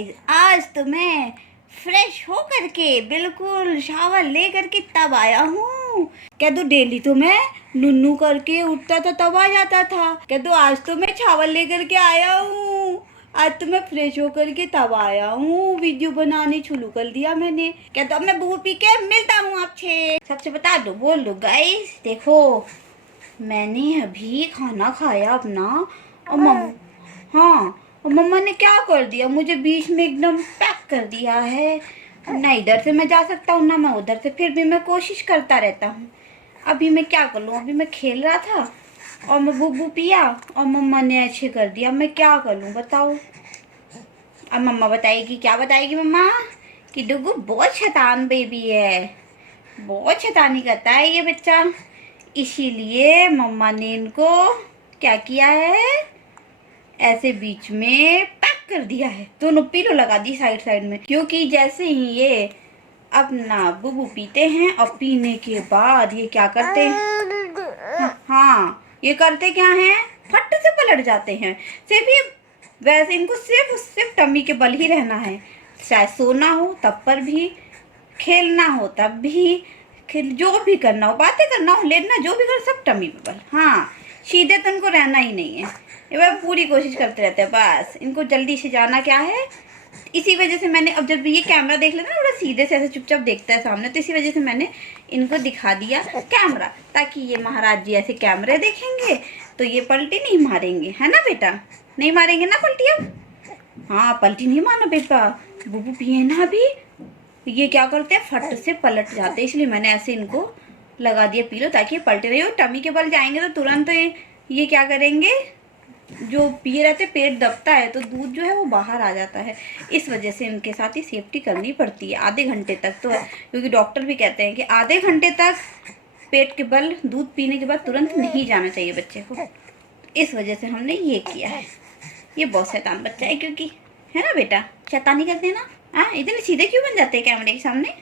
Guys, आज तो मैं फ्रेश हो करके बिल्कुल शावर ले करके तब आया हूँ। क्या तो डेली तो मैं नुन्नू करके उठता था तब आ जाता था। क्या तो आज तो मैं शावर ले करके आया हूँ। आज तो मैं फ्रेश होकर के तब आया हूँ। वीडियो बनाने शुरू कर दिया मैंने। क्या तो अब मैं बूट पी के मिलता हूँ आपसे। सबसे बता दो, बोल दो गाइस। देखो, मैंने अभी खाना खाया अपना और हाँ, और मम्मा ने क्या कर दिया, मुझे बीच में एकदम पैक कर दिया है। ना इधर से मैं जा सकता हूँ ना मैं उधर से, फिर भी मैं कोशिश करता रहता हूँ। अभी मैं क्या कर लूँ, अभी मैं खेल रहा था और मैं बुबू पिया और मम्मा ने ऐसे कर दिया। मैं क्या कर लूँ बताओ। अब मम्मा बताएगी, क्या बताएगी मम्मा, कि डुगू बहुत शैतान बेबी है, बहुत शैतानी करता है ये बच्चा, इसीलिए मम्मा ने इनको क्या किया है, ऐसे बीच में पैक कर दिया है। दोनों पिलो लगा दी साइड साइड में, क्योंकि जैसे ही ये अपना बुबू पीते हैं और पीने के बाद ये क्या करते हैं, हाँ ये करते क्या हैं, फट से पलट जाते हैं। सिर्फ ये वैसे इनको सिर्फ टम्मी के बल ही रहना है। चाहे सोना हो तब पर भी, खेलना हो तब भी, जो भी करना हो, बातें करना हो, लेना, जो भी कर, सब टम्मी पे बल। हाँ, सीधे तो इनको रहना ही नहीं है। ये बार पूरी कोशिश करते रहते हैं, बस इनको जल्दी से जाना क्या है। इसी वजह से मैंने, अब जब ये कैमरा देख लेता ना थोड़ा सीधे से ऐसे चुपचाप देखता है सामने, तो इसी वजह से मैंने इनको दिखा दिया कैमरा, ताकि ये महाराज जी ऐसे कैमरे देखेंगे तो ये पलटी नहीं मारेंगे, है ना बेटा, नहीं मारेंगे ना पलटी अब। हाँ, पलटी नहीं मारना बेटा, बुबू पिए ना अभी। ये क्या करते हैं, फट से पलट जाते हैं, इसलिए मैंने ऐसे इनको लगा दिया पीलो, ताकि ये पलटे रही हो। टमी के बल जाएंगे तो तुरंत ये क्या करेंगे, जो पी रहते पेट दबता है तो दूध जो है वो बाहर आ जाता है। इस वजह से इनके साथ ही सेफ्टी करनी पड़ती है आधे घंटे तक तो, क्योंकि डॉक्टर भी कहते हैं कि आधे घंटे तक पेट के बल दूध पीने के बाद तुरंत नहीं जाना चाहिए बच्चे को। इस वजह से हमने ये किया है। ये बहुत शैतान बच्चा है, क्योंकि है ना बेटा, शैतानी करते हैं ना। हाँ, इतने सीधे क्यों बन जाते हैं कैमरे के सामने।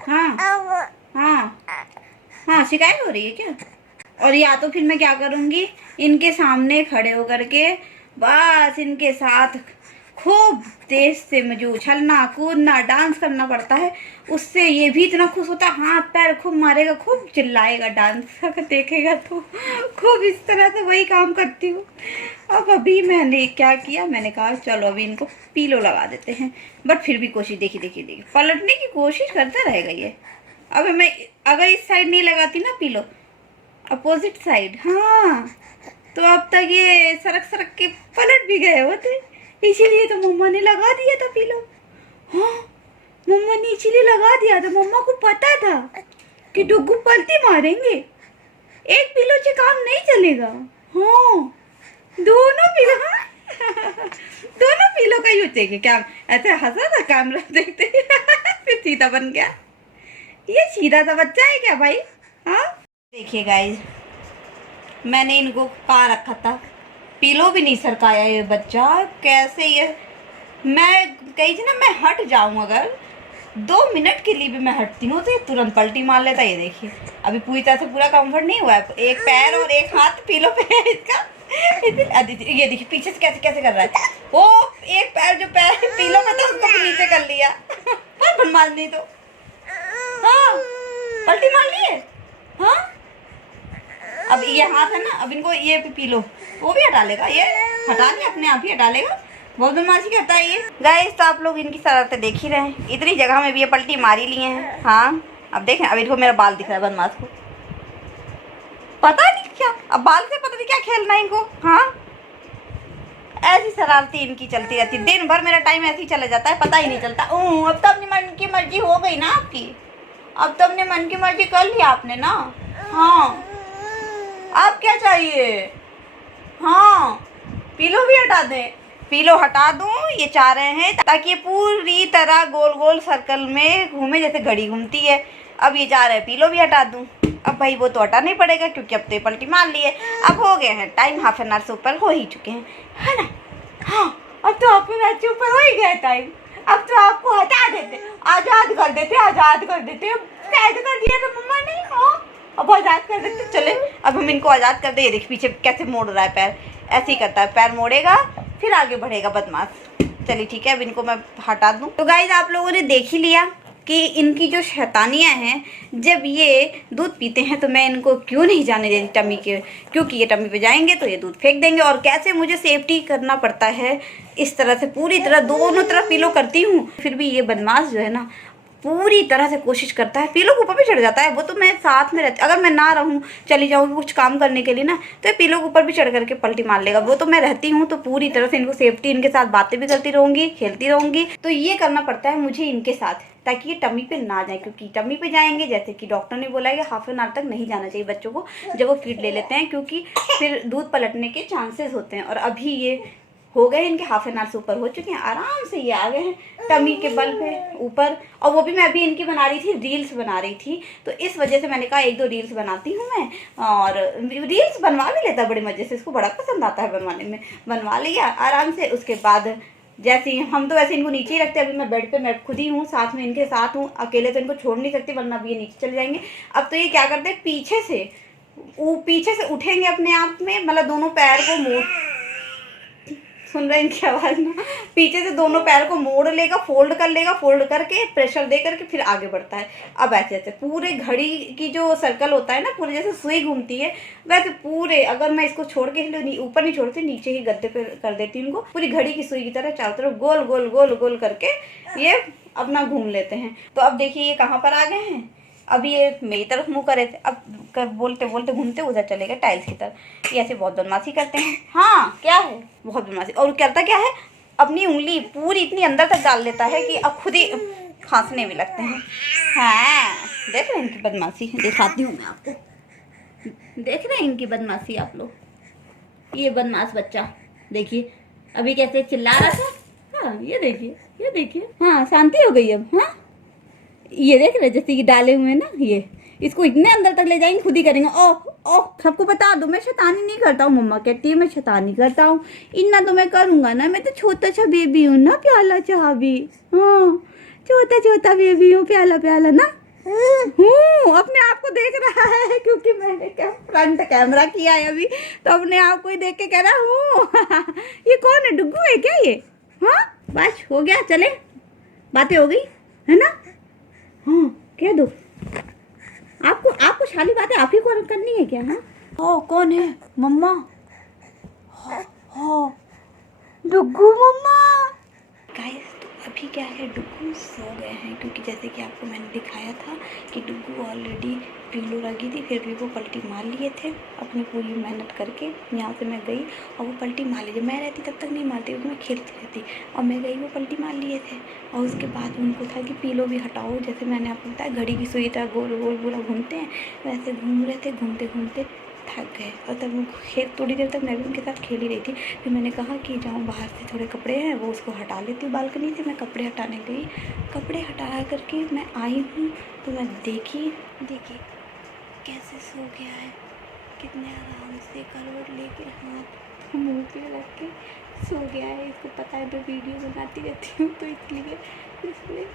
हाँ हाँ हाँ, शिकायत हो रही है क्या। और या तो फिर मैं क्या करूँगी, इनके सामने खड़े होकर के बस इनके साथ खूब तेज से मुझे उछलना कूदना डांस करना पड़ता है। उससे ये भी इतना खुश होता है, हाथ पैर खूब मारेगा, खूब चिल्लाएगा, डांस देखेगा तो खूब इस तरह से वही काम करती हूँ। अब अभी मैंने क्या किया, मैंने कहा चलो अभी इनको पीलो लगा देते हैं। बट फिर भी कोशिश, देखिए पलटने की कोशिश करता रहेगा ये। अब मैं अगर इस साइड नहीं लगाती ना पीलो, अपोजिट साइड, हाँ, तो अब तक ये सरक के पलट भी गए होते। इसीलिए तो मम्मा ने लगा दिया था पीलो। हाँ, मम्मा ने इसीलिए लगा दिया था, मम्मा को पता था कि डुगू पलटी मारेंगे, एक पीलो से काम नहीं चलेगा। हाँ, दोनों पीलो, हाँ दोनों पीलो का यूज देखे क्या, ऐसे हंसा था कैमरा देखते फिर सीधा बन गया। ये सीधा सा बच्चा है क्या भाई। हाँ, देखिए गाइस, मैंने इनको पा रखा था, पीलो भी नहीं सरकाया ये बच्चा। कैसे ये, मैं कही थी ना मैं हट जाऊं, अगर 2 मिनट के लिए भी मैं हटती हूँ तो ये तुरंत पलटी मार लेता है। ये देखिए, अभी पूरी तरह से पूरा कंफर्ट नहीं हुआ है, एक पैर और एक हाथ पीलो पे है इसका। ये देखिए पीछे से कैसे कैसे कर रहा है वो, एक पैर जो पैर पीलो में था उसको भी नीचे कर लिया पर मारनी तो, हाँ पलटी मार ली है। हाँ, अब ये हाथ है ना, अब इनको ये पी लो, वो भी हटा लेगा, ये हटा ले, अपने आप ही हटा लेगा। बहुत बदमाशी करता है ये। गाइस, तो आप लोग इनकी शरारतें देख ही रहे हैं, इतनी जगह में भी ये पलटी मारी लिए हैं। हाँ, अब देखें, अब इनको मेरा बाल दिख रहा है बदमाश को, पता नहीं क्या, अब बाल से पता नहीं क्या खेलना है इनको। हाँ, ऐसी शरारती इनकी चलती रहती है, दिन भर मेरा टाइम ऐसे ही चला जाता है, पता ही नहीं चलता। अब तो अपनी मन की मर्जी हो गई ना आपकी, अब तो अपने मन की मर्जी कर लिया आपने ना। हाँ, आप क्या चाहिए। हाँ, पीलो भी हटा दें, पीलो हटा दूं, ये चाह रहे हैं ताकि ये पूरी तरह गोल गोल सर्कल में घूमे, जैसे घड़ी घूमती है। अब ये चाह रहे हैं पीलो भी हटा दूं। अब भाई वो तो हटाना ही पड़ेगा, क्योंकि अब तो ये पलटी मार ली है। अब हो गए हैं टाइम, हाफ एन आवर से ऊपर हो ही चुके हैं, है ना। हाँ, अब तो हाफ एन आवर से ऊपर हो ही गया टाइम। अब तो आपको हटा देते, आज़ाद कर देते, कैद कर दिया था मम्मा ने। हाँ, अब आज़ाद कर देते, चले अब हम इनको आज़ाद कर दे। ये देखिए पीछे कैसे मोड़ रहा है पैर, ऐसे ही करता है, पैर मोड़ेगा फिर आगे बढ़ेगा बदमाश। चलिए ठीक है, अब इनको मैं हटा दूँ। तो गाइस आप लोगों ने देख ही लिया कि इनकी जो शैतानियाँ हैं, जब ये दूध पीते हैं तो मैं इनको क्यों नहीं जाने देती टमी के, क्योंकि ये टमी पे जाएंगे तो ये दूध फेंक देंगे। और कैसे मुझे सेफ्टी करना पड़ता है, इस तरह से पूरी तरह दोनों तरफ पीलो करती हूँ, फिर भी ये बदमाश जो है ना पूरी तरह से कोशिश करता है, पीलो के ऊपर भी चढ़ जाता है। वो तो मैं साथ में रहती, अगर मैं ना रहूँ, चली जाऊँगी कुछ काम करने के लिए ना, तो ये पीलो के ऊपर भी चढ़ करके पलटी मार लेगा। वो तो मैं रहती हूँ तो पूरी तरह से इनको सेफ्टी, इनके साथ बातें भी करती रहूँगी, खेलती रहूँगी। तो ये करना पड़ता है मुझे इनके साथ, ताकि ये टमी पे ना जाए, क्योंकि टमी पे जाएंगे जैसे कि डॉक्टर ने बोला है कि हाफ एन आवर तक नहीं जाना चाहिए बच्चों को जब वो फीड ले लेते हैं, क्योंकि फिर दूध पलटने के चांसेस होते हैं। और अभी ये हो गए, इनके हाफ एन आवर से ऊपर हो चुके हैं, आराम से ये आ गए हैं टमी के बल पे ऊपर। और वो भी मैं अभी इनकी बना रही थी, रील्स बना रही थी, तो इस वजह से मैंने कहा एक दो रील्स बनाती हूँ मैं। और रील्स बनवा भी लेता बड़े मज़े से, इसको बड़ा पसंद आता है बनवाने में। बनवा लिया आराम से। उसके बाद जैसे ही हम तो वैसे इनको नीचे ही रखते हैं, अभी मैं बेड पे मैं खुद ही हूँ, साथ में इनके साथ हूँ, अकेले तो इनको छोड़ नहीं सकती वरना अभी ये नीचे चले जाएंगे। अब तो ये क्या करते हैं, पीछे से उठेंगे अपने आप में, मतलब दोनों पैर को मोड़, सुन रहे हैं इनकी आवाज़ ना, पीछे से दोनों पैर को मोड़ लेगा, फोल्ड कर लेगा, फोल्ड करके प्रेशर दे करके फिर आगे बढ़ता है। अब ऐसे ऐसे पूरे घड़ी की जो सर्कल होता है ना, पूरे जैसे सुई घूमती है वैसे पूरे, अगर मैं इसको छोड़ के ऊपर नहीं छोड़ती, नीचे ही गद्दे पे कर देती हूँ इनको, पूरी घड़ी की सुई की तरह चारों तरफ गोल गोल गोल गोल करके ये अपना घूम लेते हैं। तो अब देखिए ये कहाँ पर आ गए हैं। अभी ये मेरी तरफ मुँह करे थे, अब बोलते बोलते घूमते उधर चले गए टाइल्स की तरफ। ये ऐसे बहुत बदमाशी करते हैं। हाँ क्या है, बहुत बदमाशी। और करता क्या है, अपनी उंगली पूरी इतनी अंदर तक डाल लेता है कि अब खुद ही खांसने भी लगते हैं। हाँ देख रहे हैं इनकी बदमाशी, दिखाती हूँ मैं आपको, देख रहे हैं इनकी बदमाशी आप लोग। ये बदमाश बच्चा देखिए अभी कैसे चिल्ला रहा था। हाँ ये देखिए, हाँ शांति हो गई अब। हाँ ये देख रहे जैसे कि डाले हुए हैं ना, ये इसको इतने अंदर तक ले जाएंगे, खुद ही करेंगे। ओह सबको बता दो मैं शैतानी नहीं करता हूँ, मम्मा कहती है मैं शैतानी करता हूँ, इतना तो मैं करूँगा ना, मैं तो छोटा सा बेबी हूँ ना, प्याला चाबी। हाँ छोटा बेबी हूँ, प्याला ना हूँ। अपने आप को देख रहा है क्योंकि मैंने फ्रंट कैमरा किया है अभी, तो अपने आप को ही देख के कह रहा हूँ ये कौन है, डुग्गू है क्या ये। हाँ बस हो गया, चले बातें हो गई है ना। हाँ कह दो, आपको सारी बातें आप ही को करनी है क्या। हाँ ओ कौन है, मम्मा। हाँ डुग्गू मम्मा। गाइस तो अभी क्या है, डुग्गू सो गए हैं, क्योंकि जैसे कि आपको मैंने दिखाया था कि डुग्गू ऑलरेडी पीलो लगी थी, फिर भी वो पलटी मार लिए थे अपनी पूरी मेहनत करके। यहाँ से मैं गई और वो पलटी मार ली, जब मैं रहती तब तक नहीं मारती, क्योंकि मैं खेलती रहती, और मैं गई वो पलटी मार लिए थे। और उसके बाद उनको था कि पीलो भी हटाओ, जैसे मैंने आपको बताया घड़ी की सुई तरह गोल गोल पूरा घूमते हैं, वैसे घूम रहे थे, घूमते घूमते थक गए। और तब वो थोड़ी देर तक मैं भी उनके साथ खेल ही रही थी। फिर मैंने कहा कि जाऊँ बाहर से थोड़े कपड़े हैं वो उसको हटा लेती हूँ बालकनी से। मैं कपड़े हटाने गई, कपड़े हटा करके मैं आई हूँ तो मैं देखिए कैसे सो गया है, कितने आराम से करवट लेके हाथ मुँह पे रख के सो गया है। इसको पता है मैं वीडियो बनाती रहती हूँ तो इसलिए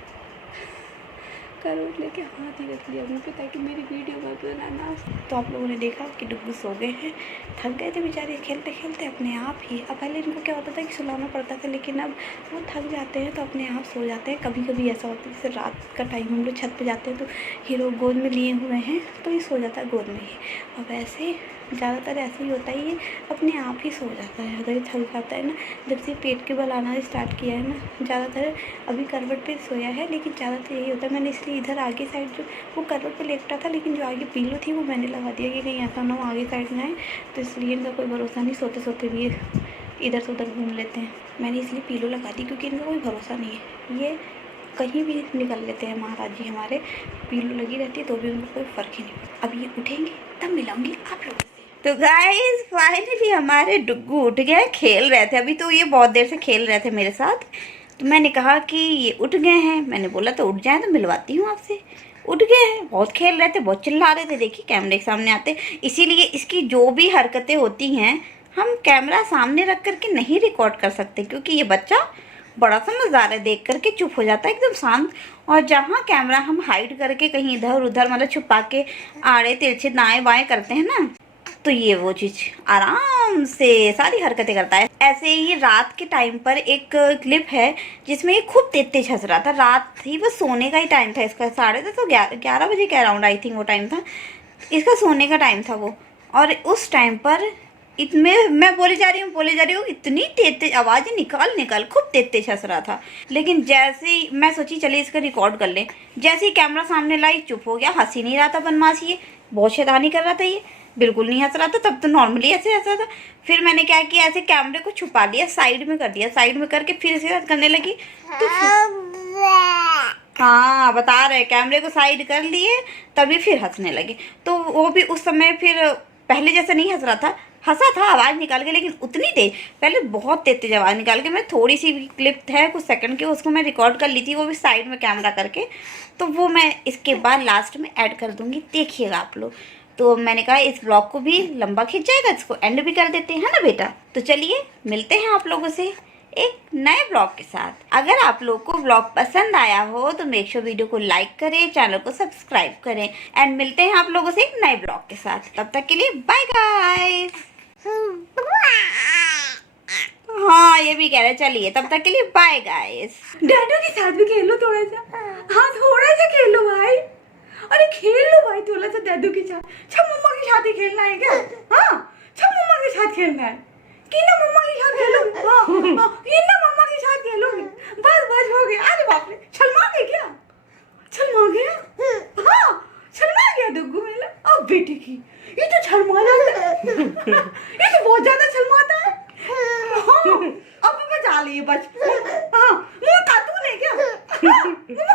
करवट लेके हाथ ही रख लिया मुँह पे, ताकि मेरी वीडियो मत बनाना। तो आप लोगों ने देखा कि डुग्गू सो गए हैं, थक गए थे बेचारे खेलते खेलते अपने आप ही। अब पहले इनको क्या होता था कि सुलाना पड़ता था, लेकिन अब वो थक जाते हैं तो अपने आप सो जाते हैं। कभी कभी ऐसा होता है जैसे रात का टाइम हम लोग छत पे जाते हैं तो हीरो गोद में लिए हुए हैं तो ये सो जाता है गोद में ही। और वैसे ज़्यादातर ऐसे ही होता है, ये अपने आप ही सो जाता है अगर ये थक जाता है ना। जब से पेट के बल आना स्टार्ट किया है ना, ज़्यादातर अभी करवट पे सोया है, लेकिन ज़्यादातर यही होता है। मैंने इसलिए इधर आगे साइड जो वो करवट पे लेटा था, लेकिन जो आगे पीलो थी वो मैंने लगा दिया कि कहीं ऐसा ना हो आगे साइड में आए, तो इसलिए इनका कोई भरोसा नहीं, सोते सोते भी इधर से उधर घूम लेते हैं। मैंने इसलिए पीलो लगा दी क्योंकि इनका कोई भरोसा नहीं है, ये कहीं भी निकल लेते हैं। महाराज जी हमारे पीलो लगी रहती है तो भी उनको कोई फ़र्क ही नहीं पड़ता। अब ये उठेंगे तब मिलाऊंगी आप लोगों से। तो गाइस फाइनली हमारे डुग्गू उठ गए, खेल रहे थे अभी तो ये बहुत देर से खेल रहे थे मेरे साथ, तो मैंने कहा कि ये उठ गए हैं, मैंने बोला तो उठ जाए तो मिलवाती हूँ आपसे। उठ गए हैं, बहुत खेल रहे थे, बहुत चिल्ला रहे थे, देखिए कैमरे के सामने आते, इसीलिए इसकी जो भी हरकतें होती हैं हम कैमरा सामने रख करके नहीं रिकॉर्ड कर सकते, क्योंकि ये बच्चा बड़ा समझदार है, देख करके चुप हो जाता है एकदम शांत। और जहाँ कैमरा हम हाइड करके कहीं इधर उधर मतलब छुपा के आड़े तिरछे दाएं बाएं करते हैं ना, तो तो ये वो चीज आराम से सारी हरकतें करता है। ऐसे ही रात के टाइम पर एक क्लिप है जिसमें ये खूब तेज तेज हंस रहा था। रात थी, बस सोने का ही टाइम था इसका, 10:30 तो 11 बजे के अराउंड आई थिंक वो टाइम था, इसका सोने का टाइम था वो। और उस टाइम पर इतने मैं बोले जा रही हूँ इतनी तेज तेज आवाज़ें निकाल निकाल खूब तेज तेज हंस रहा था। लेकिन जैसे ही मैं सोची चलिए इसका रिकॉर्ड कर लें, जैसे ही कैमरा सामने लाई चुप हो गया, हंस ही नहीं रहा था बदमाश, ये बहुत शैतानी कर रहा था, ये बिल्कुल नहीं हंस रहा था। तब तो नॉर्मली ऐसे हंस रहा था। फिर मैंने क्या किया, ऐसे कैमरे को छुपा लिया, साइड में कर दिया, साइड में करके फिर इसे करने लगी तो हाँ बता रहे, कैमरे को साइड कर लिए तभी फिर हंसने लगे। तो वो भी उस समय फिर पहले जैसे नहीं हंस रहा था, हंसा था आवाज़ निकाल के, लेकिन उतनी तेज, पहले बहुत तेज तेज आवाज़ निकाल के। मैं थोड़ी सी क्लिप है कुछ सेकंड की, उसको मैं रिकॉर्ड कर ली थी, वो भी साइड में कैमरा करके, तो वो मैं इसके बाद लास्ट में ऐड कर दूंगी, देखिएगा आप लोग। तो मैंने कहा इस ब्लॉग को भी लंबा खिंच जाएगा, इसको एंड भी कर देते हैं ना बेटा। तो चलिए मिलते हैं आप लोगों से एक नए ब्लॉग के साथ। अगर आप लोग को ब्लॉग पसंद आया हो तो मेक श्योर वीडियो को लाइक करें, चैनल को सब्सक्राइब करें, एंड मिलते हैं आप लोगों से एक नए ब्लॉग के साथ। तब तक के लिए बाय गाइस। हाँ ये भी कह रहे, चलिए तब तक के लिए बाय गाइस। डैडू के साथ भी खेलो थोड़ा सा। हाँ थोड़ा सा खेलो भाई, अरे खेल लो भाई थोड़ा सा डैडू के साथ। अच्छा मम्मा के साथ ही खेलना है क्या? हाँ अच्छा मम्मा के साथ खेलना है कि ना मम्मा के साथ खेलोगे? हाँ ये ना मम्मा के साथ खेलोगे, बस बस हो गया। अरे बाप रे शर्मा गए क्या? शर्मा गया? हाँ शर्मा गया डुग्गू मेरा। अब बेटी की ये तो शर्मा जाता है, ये तो बहुत ज्यादा शर्माता है। हाँ अब बचा लिए बस। हाँ मुँह काटू ले क्या? हाँ, मुँह